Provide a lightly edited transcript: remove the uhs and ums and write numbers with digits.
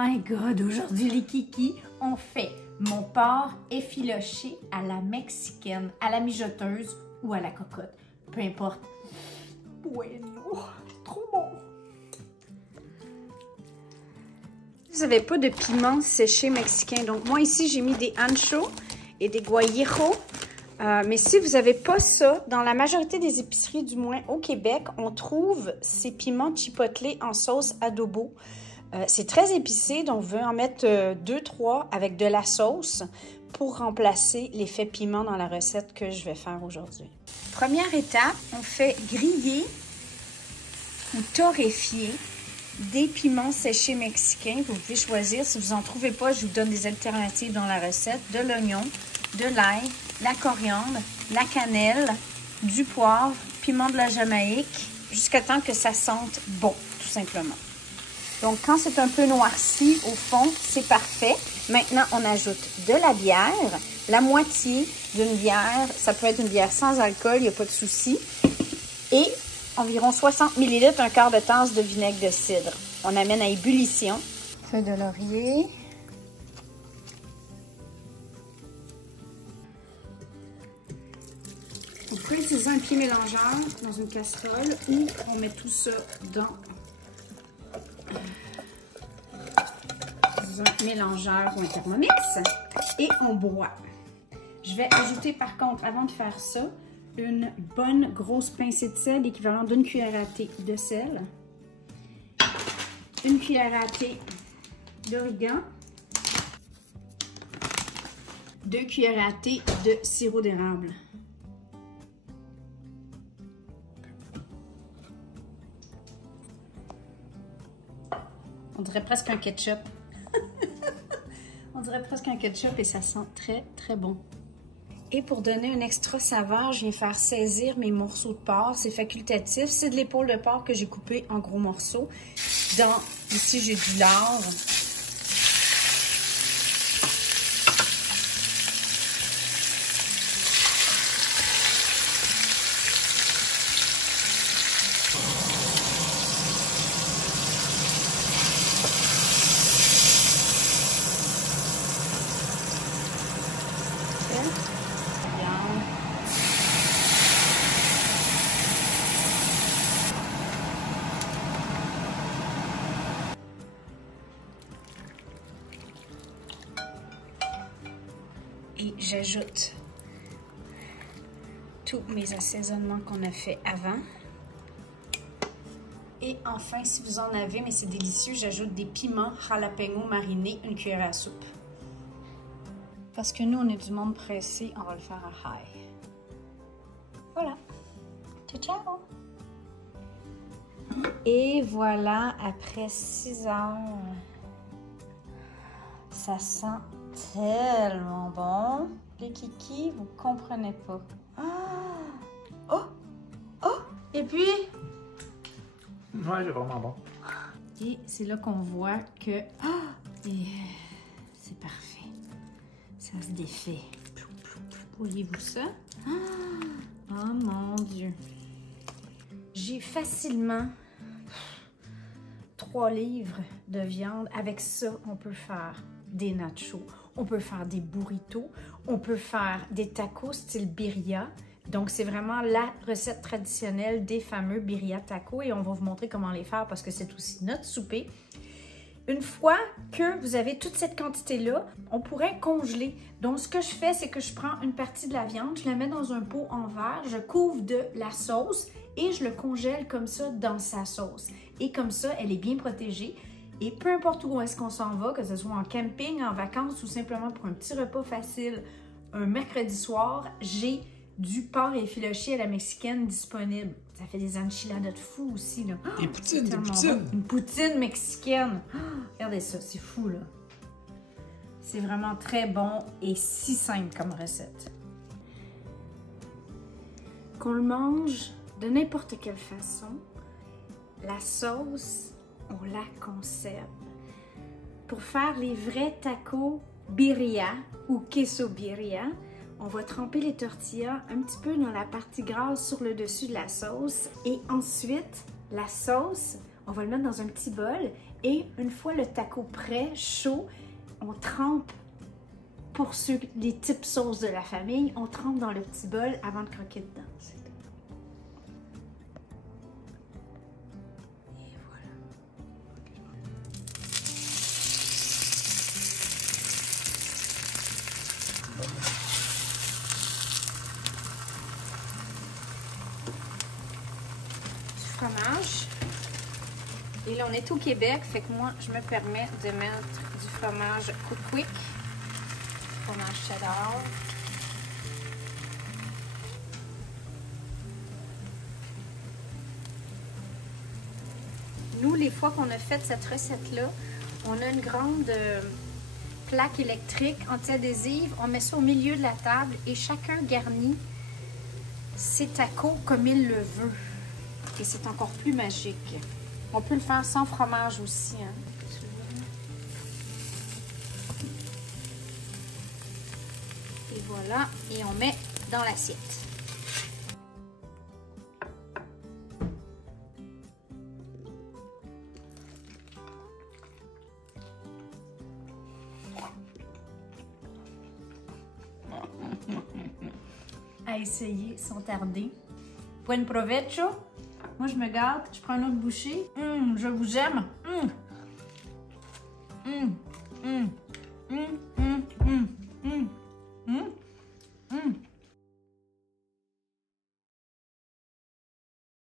my god, aujourd'hui les kikis, on fait mon porc effiloché à la mexicaine, à la mijoteuse ou à la cocotte. Peu importe. Bueno, trop bon. Vous n'avez pas de piment séché mexicain. Donc moi ici, j'ai mis des anchos et des guajillos. Mais si vous n'avez pas ça, dans la majorité des épiceries, du moins au Québec, on trouve ces piments chipotle en sauce adobo. C'est très épicé, donc vous pouvez en mettre 2-3 avec de la sauce pour remplacer l'effet piment dans la recette que je vais faire aujourd'hui. Première étape, on fait griller ou torréfier des piments séchés mexicains. Vous pouvez choisir, si vous n'en trouvez pas, je vous donne des alternatives dans la recette. De l'oignon, de l'ail, la coriandre, la cannelle, du poivre, piment de la Jamaïque, jusqu'à temps que ça sente bon, tout simplement. Donc, quand c'est un peu noirci au fond, c'est parfait. Maintenant, on ajoute de la bière, la moitié d'une bière. Ça peut être une bière sans alcool, il n'y a pas de souci. Et environ 60 ml, un quart de tasse de vinaigre de cidre. On amène à ébullition. Feuille de laurier. On peut utiliser un pied mélangeur dans une casserole ou on met tout ça dans un mélangeur ou un Thermomix et on broie. Je vais ajouter par contre, avant de faire ça, une bonne grosse pincée de sel, l'équivalent d'une cuillère à thé de sel, une cuillère à thé d'origan, 2 cuillères à thé de sirop d'érable. On dirait presque un ketchup. On dirait presque un ketchup et ça sent très, très bon. Et pour donner un extra saveur, je viens faire saisir mes morceaux de porc. C'est facultatif. C'est de l'épaule de porc que j'ai coupé en gros morceaux. Ici, j'ai du lard. Et j'ajoute tous mes assaisonnements qu'on a fait avant. Et enfin, si vous en avez, mais c'est délicieux, j'ajoute des piments jalapeno marinés, une cuillère à soupe. Parce que nous, on est du monde pressé, on va le faire à high. Voilà. Ciao, ciao! Et voilà, après 6 heures, ça sent tellement bon. Les kikis, vous comprenez pas. Oh! Oh! Et puis... Ouais, c'est vraiment bon. Et c'est là qu'on voit que... c'est parfait. Ça se défait. Voyez-vous ça? Oh mon Dieu! J'ai facilement 3 livres de viande. Avec ça, on peut faire des nachos, on peut faire des burritos, on peut faire des tacos style birria. Donc, c'est vraiment la recette traditionnelle des fameux birria tacos et on va vous montrer comment les faire parce que c'est aussi notre souper. Une fois que vous avez toute cette quantité-là, on pourrait congeler. Donc, ce que je fais, c'est que je prends une partie de la viande, je la mets dans un pot en verre, je couvre de la sauce et je le congèle comme ça dans sa sauce. Et comme ça, elle est bien protégée. Et peu importe où est-ce qu'on s'en va, que ce soit en camping, en vacances ou simplement pour un petit repas facile, un mercredi soir, j'ai du porc effiloché à la mexicaine disponible. Ça fait des enchiladas de fou aussi, là. Des poutines, des poutines. poutines. Une poutine mexicaine. Regardez ça, c'est fou, là. C'est vraiment très bon et si simple comme recette. Qu'on le mange de n'importe quelle façon, la sauce, on la conserve. Pour faire les vrais tacos birria ou queso birria, on va tremper les tortillas un petit peu dans la partie grasse sur le dessus de la sauce et ensuite la sauce, On va le mettre dans un petit bol et une fois le taco prêt, chaud, on trempe, pour ceux, les types sauces de la famille, on trempe dans le petit bol avant de croquer dedans. Et voilà. Du fromage. Et là, on est au Québec, fait que moi, je me permets de mettre du fromage Cook Quick. Fromage cheddar. Nous, les fois qu'on a fait cette recette-là, on a une grande plaque électrique anti-adhésive. On met ça au milieu de la table et chacun garnit ses tacos comme il le veut. Et c'est encore plus magique. On peut le faire sans fromage aussi, hein. Et voilà, et on met dans l'assiette. À essayer sans tarder. Buen provecho! Moi, je me gâte, je prends une autre bouchée. Je vous aime!